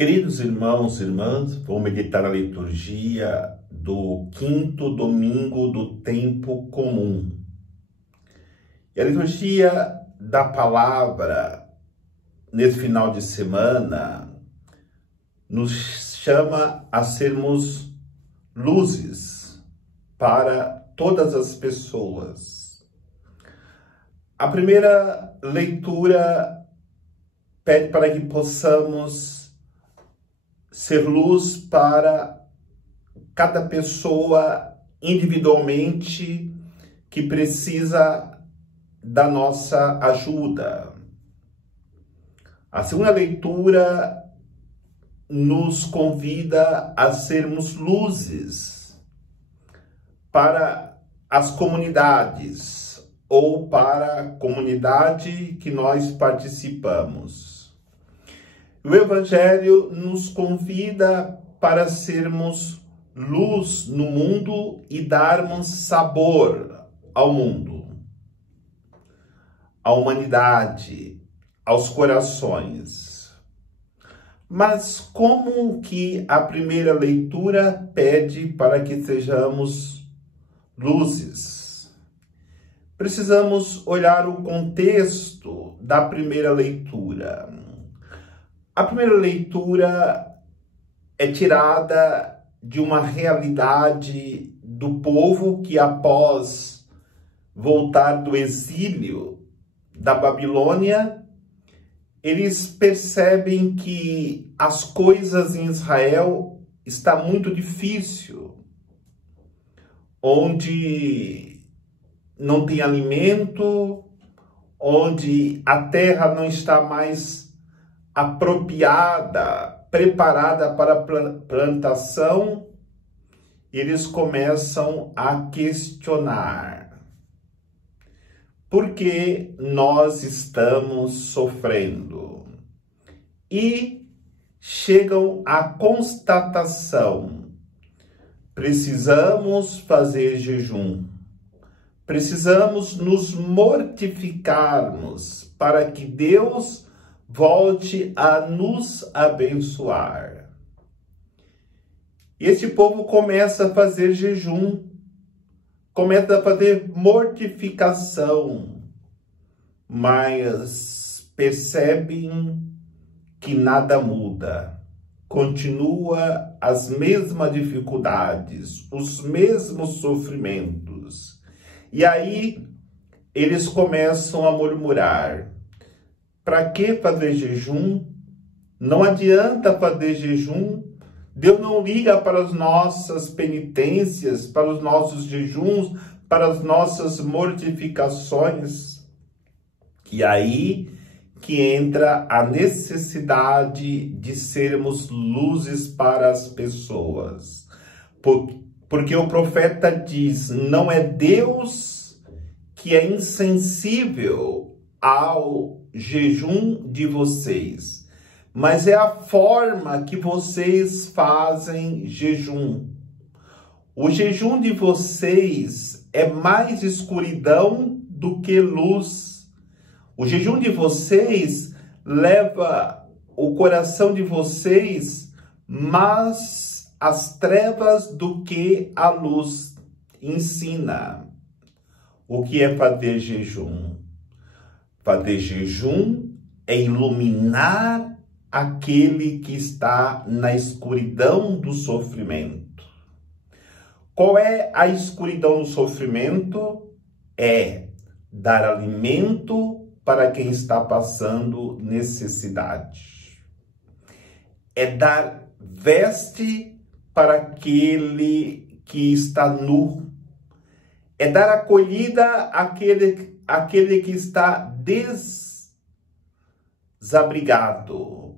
Queridos irmãos e irmãs, vamos meditar a liturgia do quinto domingo do tempo comum. E a liturgia da palavra, nesse final de semana, nos chama a sermos luzes para todas as pessoas. A primeira leitura pede para que possamos ser luz para cada pessoa individualmente que precisa da nossa ajuda. A segunda leitura nos convida a sermos luzes para as comunidades ou para a comunidade que nós participamos. O Evangelho nos convida para sermos luz no mundo e darmos sabor ao mundo, à humanidade, aos corações. Mas como que a primeira leitura pede para que sejamos luzes? Precisamos olhar o contexto da primeira leitura. A primeira leitura é tirada de uma realidade do povo que, após voltar do exílio da Babilônia, eles percebem que as coisas em Israel estão muito difíceis, onde não tem alimento, onde a terra não está mais apropriada, preparada para a plantação, eles começam a questionar: por que nós estamos sofrendo? E chegam à constatação: precisamos fazer jejum, precisamos nos mortificarmos para que Deus volte a nos abençoar. Este povo começa a fazer jejum, começa a fazer mortificação, mas percebem que nada muda. Continua as mesmas dificuldades, os mesmos sofrimentos. E aí eles começam a murmurar: para que fazer jejum? Não adianta fazer jejum. Deus não liga para as nossas penitências, para os nossos jejuns, para as nossas mortificações. E aí que entra a necessidade de sermos luzes para as pessoas. Porque o profeta diz: não é Deus que é insensível ao jejum de vocês, mas é a forma que vocês fazem jejum. O jejum de vocês é mais escuridão do que luz. O jejum de vocês leva o coração de vocês mais às trevas do que a luz ensina. O que é fazer jejum? Fazer jejum é iluminar aquele que está na escuridão do sofrimento. Qual é a escuridão do sofrimento? É dar alimento para quem está passando necessidade. É dar veste para aquele que está nu. É dar acolhida àquele que está desabrigado.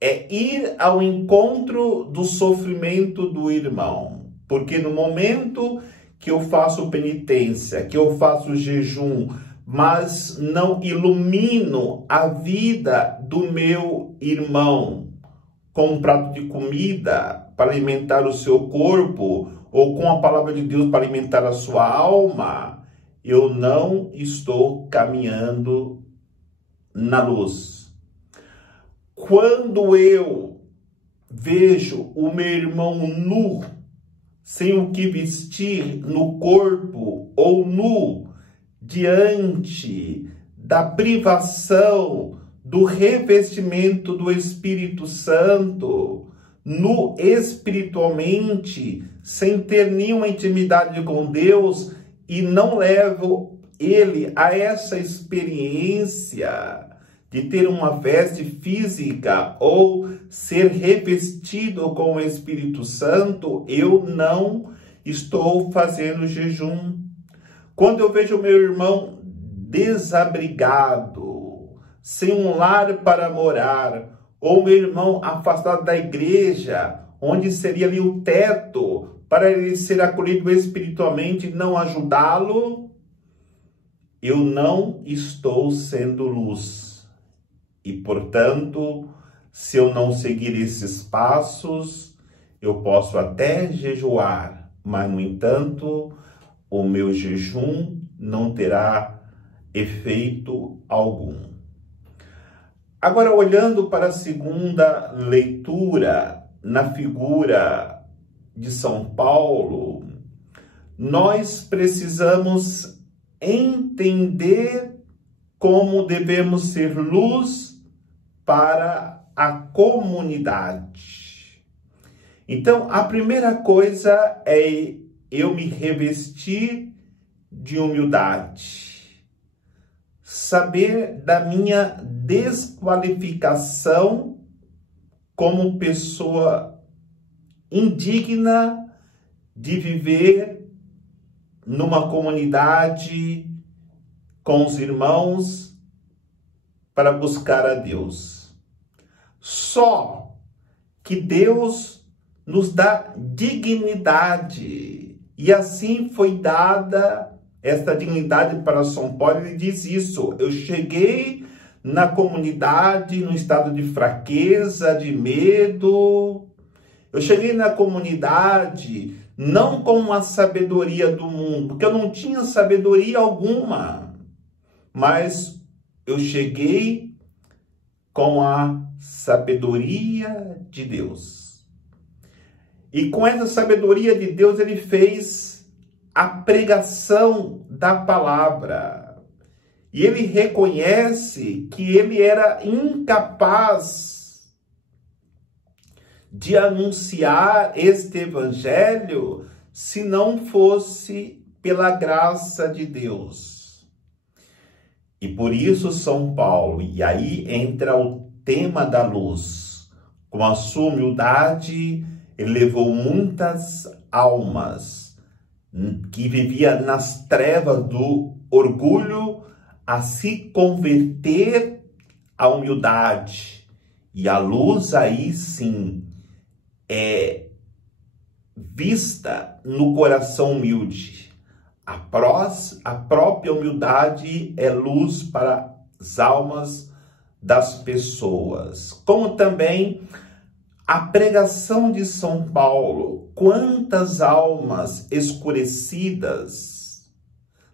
É ir ao encontro do sofrimento do irmão. Porque no momento que eu faço penitência, que eu faço jejum, mas não ilumino a vida do meu irmão com um prato de comida para alimentar o seu corpo, ou com a palavra de Deus para alimentar a sua alma, eu não estou caminhando na luz. Quando eu vejo o meu irmão nu, sem o que vestir no corpo, ou nu, diante da privação do revestimento do Espírito Santo, nu espiritualmente, sem ter nenhuma intimidade com Deus, e não levo ele a essa experiência de ter uma veste física ou ser revestido com o Espírito Santo, eu não estou fazendo jejum. Quando eu vejo meu irmão desabrigado, sem um lar para morar, ou meu irmão afastado da igreja, onde seria ali o teto para ele ser acolhido espiritualmente, não ajudá-lo, eu não estou sendo luz. E, portanto, se eu não seguir esses passos, eu posso até jejuar, mas, no entanto, o meu jejum não terá efeito algum. Agora, olhando para a segunda leitura, na figura de São Paulo, nós precisamos entender como devemos ser luz para a comunidade. Então, a primeira coisa é eu me revestir de humildade, saber da minha desqualificação como pessoa indigna de viver numa comunidade com os irmãos para buscar a Deus. Só que Deus nos dá dignidade, e assim foi dada esta dignidade para São Paulo. Ele diz isso: eu cheguei na comunidade no estado de fraqueza, de medo. Eu cheguei na comunidade não com a sabedoria do mundo, porque eu não tinha sabedoria alguma, mas eu cheguei com a sabedoria de Deus. E com essa sabedoria de Deus, ele fez a pregação da palavra. E ele reconhece que ele era incapaz de anunciar este evangelho se não fosse pela graça de Deus. E por isso São Paulo, e aí entra o tema da luz, com a sua humildade, ele levou muitas almas que viviam nas trevas do orgulho a se converter à humildade. E a luz aí sim é vista no coração humilde. A própria humildade é luz para as almas das pessoas. Como também a pregação de São Paulo. Quantas almas escurecidas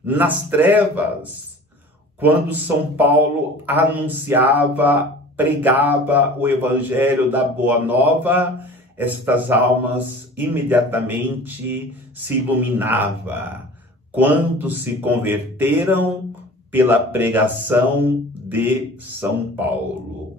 nas trevas, quando São Paulo anunciava, pregava o evangelho da Boa Nova, estas almas imediatamente se iluminavam. Quantos se converteram pela pregação de São Paulo.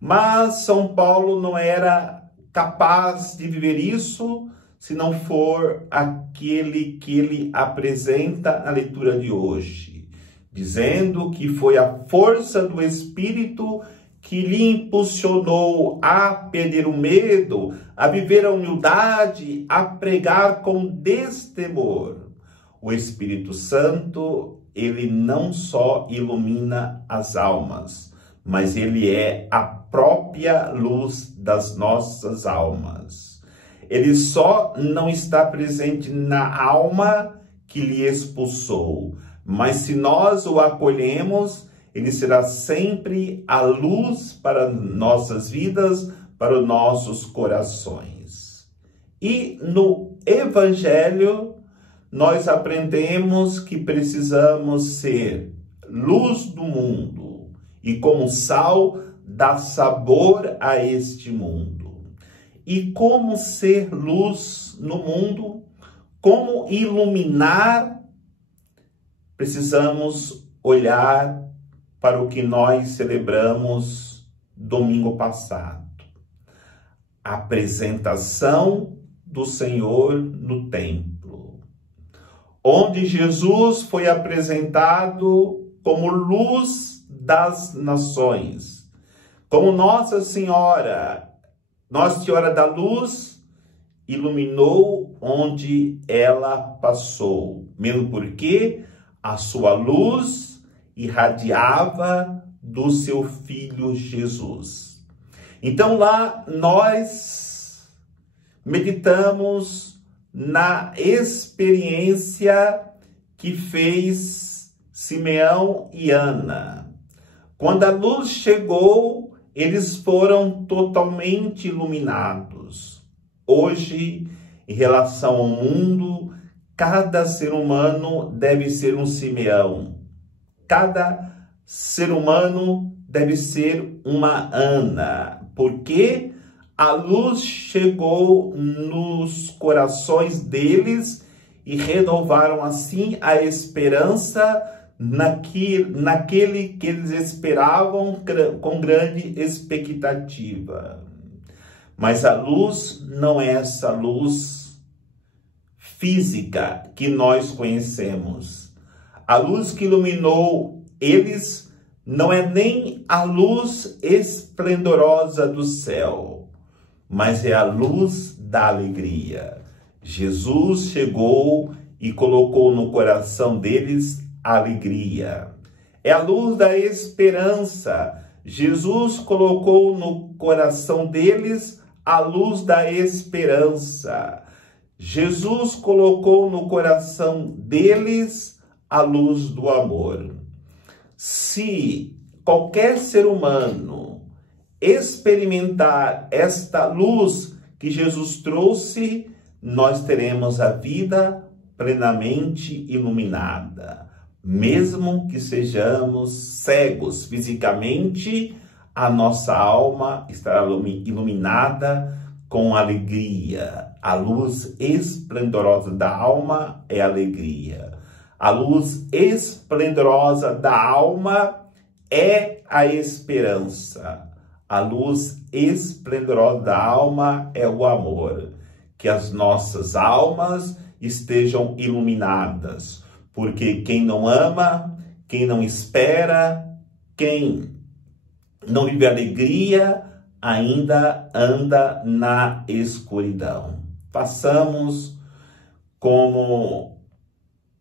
Mas São Paulo não era capaz de viver isso se não for aquele que ele apresenta na leitura de hoje, dizendo que foi a força do Espírito que lhe impulsionou a perder o medo, a viver a humildade, a pregar com destemor. O Espírito Santo, ele não só ilumina as almas, mas ele é a própria luz das nossas almas. Ele só não está presente na alma que lhe expulsou, mas se nós o acolhemos, ele será sempre a luz para nossas vidas, para os nossos corações. E no Evangelho, nós aprendemos que precisamos ser luz do mundo e como sal dá sabor a este mundo. E como ser luz no mundo, como iluminar, precisamos olhar para o que nós celebramos domingo passado. A apresentação do Senhor no templo, onde Jesus foi apresentado como luz das nações, como Nossa Senhora da Luz, iluminou onde ela passou, mesmo porque a sua luz irradiava do seu Filho Jesus. Então lá nós meditamos na experiência que fez Simeão e Ana. Quando a luz chegou, eles foram totalmente iluminados. Hoje, em relação ao mundo, cada ser humano deve ser um Simeão. Cada ser humano deve ser uma Ana, porque a luz chegou nos corações deles e renovaram assim a esperança naquele que eles esperavam com grande expectativa. Mas a luz não é essa luz física que nós conhecemos. A luz que iluminou eles não é nem a luz esplendorosa do céu, mas é a luz da alegria. Jesus chegou e colocou no coração deles a alegria. É a luz da esperança. Jesus colocou no coração deles a luz da esperança. Jesus colocou no coração deles a luz do amor. Se qualquer ser humano experimentar esta luz que Jesus trouxe, nós teremos a vida plenamente iluminada. Mesmo que sejamos cegos fisicamente, a nossa alma estará iluminada com alegria. A luz esplendorosa da alma é alegria. A luz esplendorosa da alma é a esperança. A luz esplendorosa da alma é o amor. Que as nossas almas estejam iluminadas. Porque quem não ama, quem não espera, quem não vive alegria, ainda anda na escuridão. Façamos como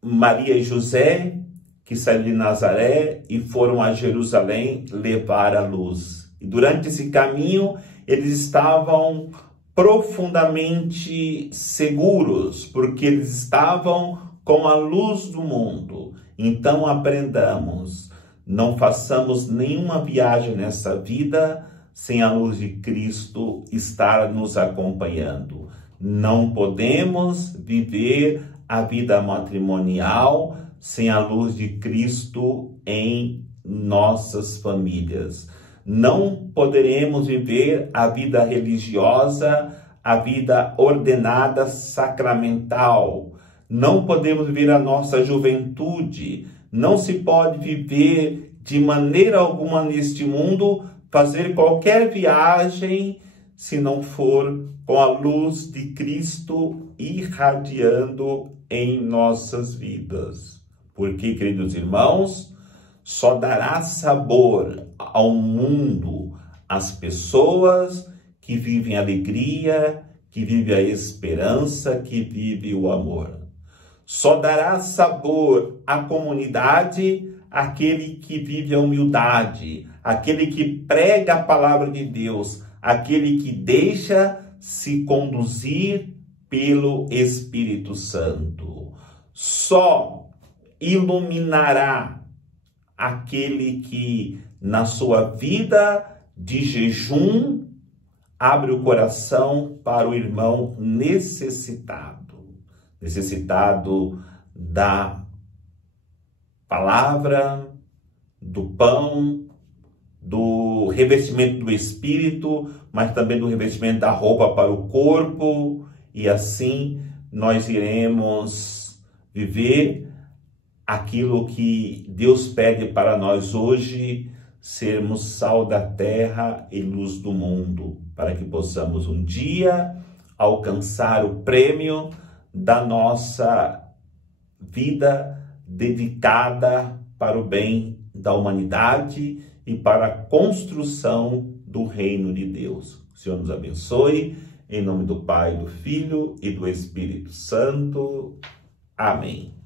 Maria e José, que saíram de Nazaré e foram a Jerusalém levar a luz. E durante esse caminho, eles estavam profundamente seguros, porque eles estavam com a luz do mundo. Então aprendamos, não façamos nenhuma viagem nessa vida sem a luz de Cristo estar nos acompanhando. Não podemos viver a vida matrimonial sem a luz de Cristo em nossas famílias. Não poderemos viver a vida religiosa, a vida ordenada sacramental. Não podemos viver a nossa juventude. Não se pode viver de maneira alguma neste mundo, fazer qualquer viagem, se não for com a luz de Cristo irradiando em nossas vidas. Porque, queridos irmãos, só dará sabor ao mundo as pessoas que vivem a alegria, que vivem a esperança, que vivem o amor. Só dará sabor à comunidade aquele que vive a humildade, aquele que prega a palavra de Deus, aquele que deixa se conduzir pelo Espírito Santo. Só iluminará aquele que, na sua vida de jejum, abre o coração para o irmão necessitado da palavra, do pão, do revestimento do Espírito, mas também do revestimento da roupa para o corpo, e assim nós iremos viver aquilo que Deus pede para nós hoje, sermos sal da terra e luz do mundo, para que possamos um dia alcançar o prêmio da nossa vida dedicada para o bem da humanidade e para a construção do reino de Deus. O Senhor nos abençoe, em nome do Pai, do Filho e do Espírito Santo. Amém.